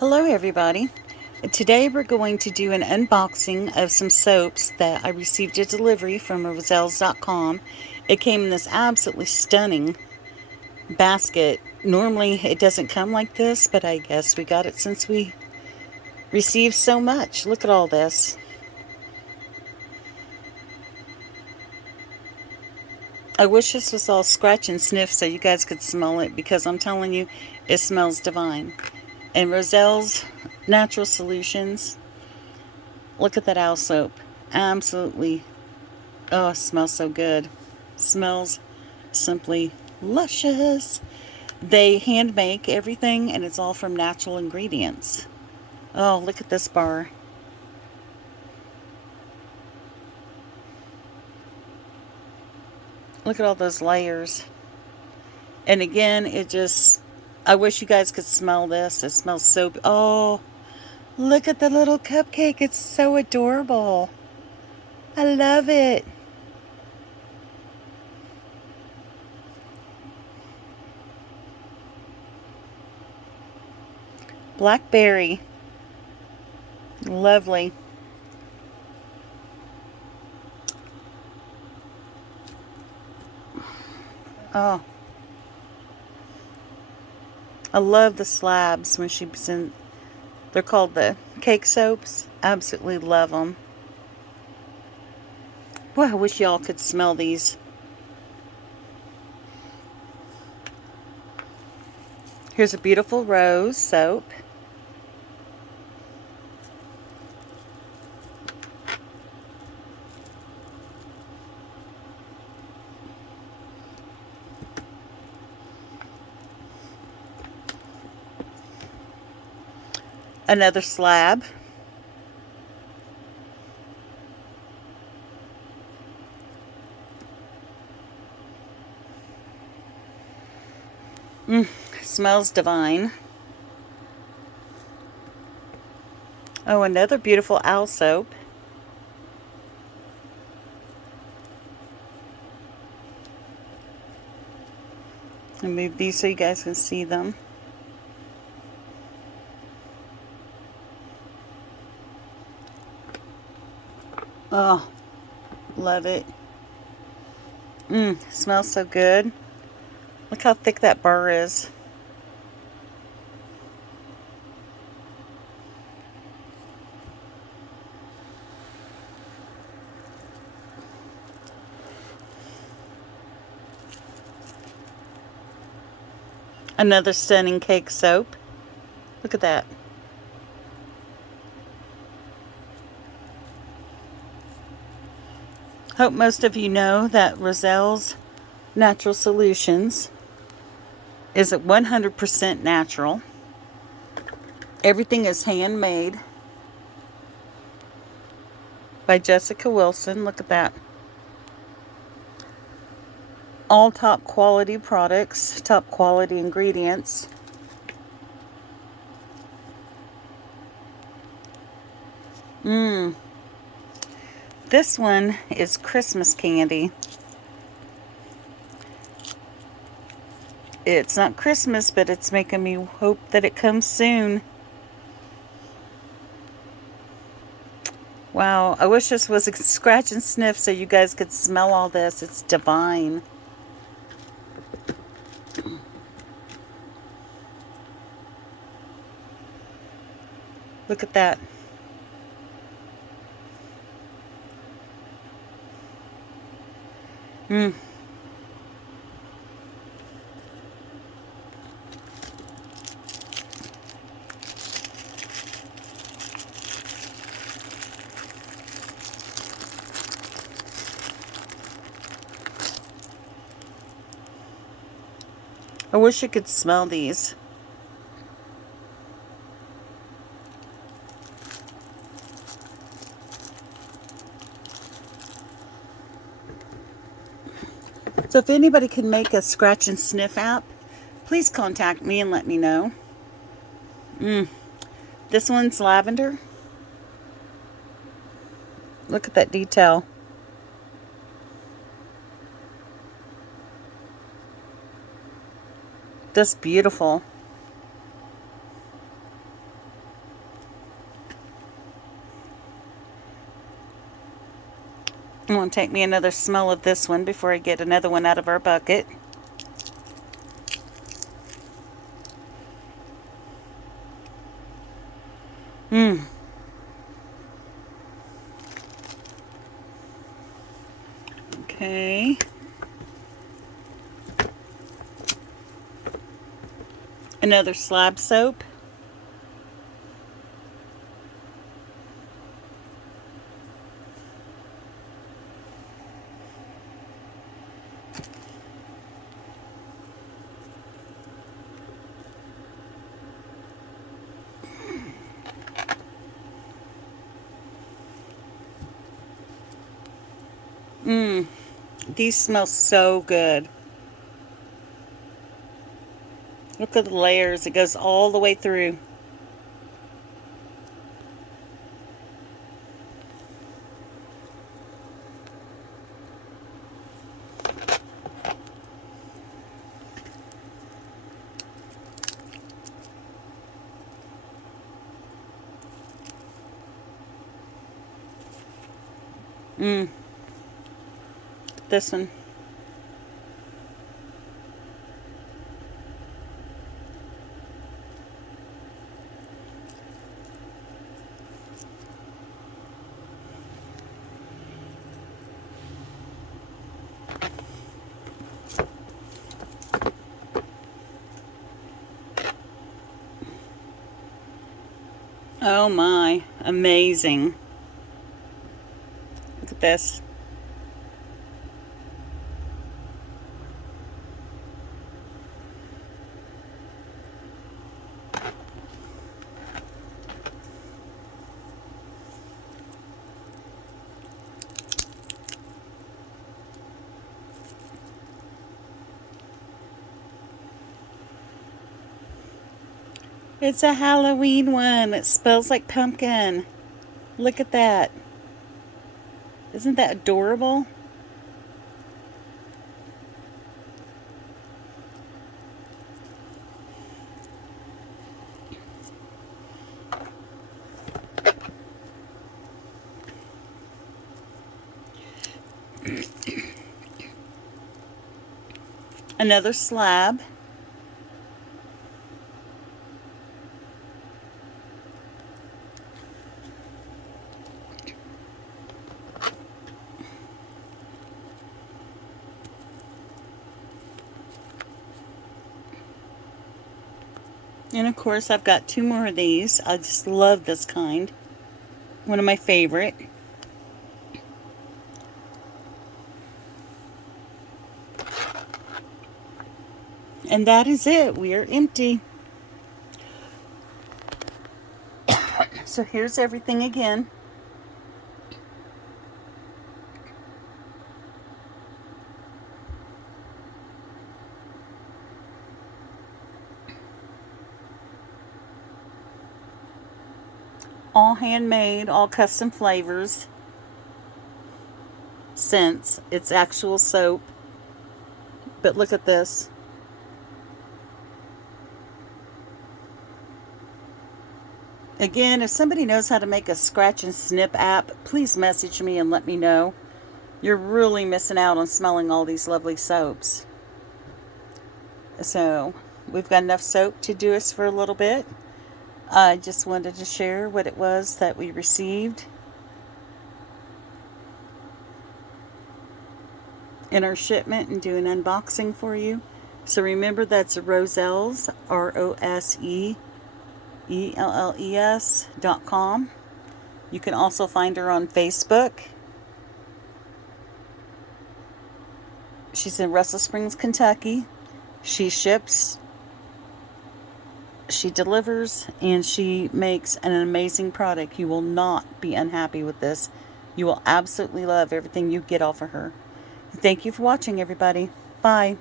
Hello everybody. Today we're going to do an unboxing of some soaps that I received a delivery from Rozells.com. It came in this absolutely stunning basket. Normally it doesn't come like this, but I guess we got it since we received so much. Look at all this. I wish this was all scratch and sniff so you guys could smell it, because I'm telling you, it smells divine. And Rozells Natural Solutions, look at that owl soap. Absolutely. Oh, it smells so good. Smells simply luscious. They hand make everything, and it's all from natural ingredients. Oh, look at this bar. Look at all those layers. And again, I wish you guys could smell this. It smells so, oh, look at the little cupcake. It's so adorable. I love it. Blackberry. Lovely. Oh, I love the slabs when she's in. They're called the cake soaps. Absolutely love them. Boy, I wish y'all could smell these. Here's a beautiful rose soap. Another slab. Smells divine. Oh, another beautiful owl soap. I'll move these so you guys can see them. Oh, love it. Smells so good. Look how thick that bar is. Another stunning cake soap. Look at that. Hope most of you know that Rozells Natural Solutions is at 100% natural. Everything is handmade by Jessica Wilson. Look at that. All top quality products, top quality ingredients. This one is Christmas candy. It's not Christmas, but it's making me hope that it comes soon. Wow, I wish this was a scratch and sniff so you guys could smell all this. It's divine. Look at that. I wish you could smell these. So if anybody can make a scratch and sniff app, please contact me and let me know. This one's lavender. Look at that detail. That's beautiful. I'm going to take me another smell of this one before I get another one out of our bucket. Mmm. Okay. Another slab soap. Mmm. These smell so good. Look at the layers. It goes all the way through. Mmm. This one. Oh my. Amazing. Look at this. It's a Halloween one. It smells like pumpkin. Look at that. Isn't that adorable? Another slab. And of course I've got 2 more of these. I just love this kind. One of my favorite. And that is it. We are empty. So here's everything again. All handmade, all custom flavors. Scents. It's actual soap. But look at this. Again, if somebody knows how to make a scratch and snip app, please message me and let me know. You're really missing out on smelling all these lovely soaps. So, we've got enough soap to do us for a little bit. I just wanted to share what it was that we received in our shipment and do an unboxing for you. So remember, that's Roselle's, ROSEELLES.com. You can also find her on Facebook. She's in Russell Springs, Kentucky. She ships, she delivers, and she makes an amazing product. You will not be unhappy with this. You will absolutely love everything you get off of her. Thank you for watching, everybody. Bye.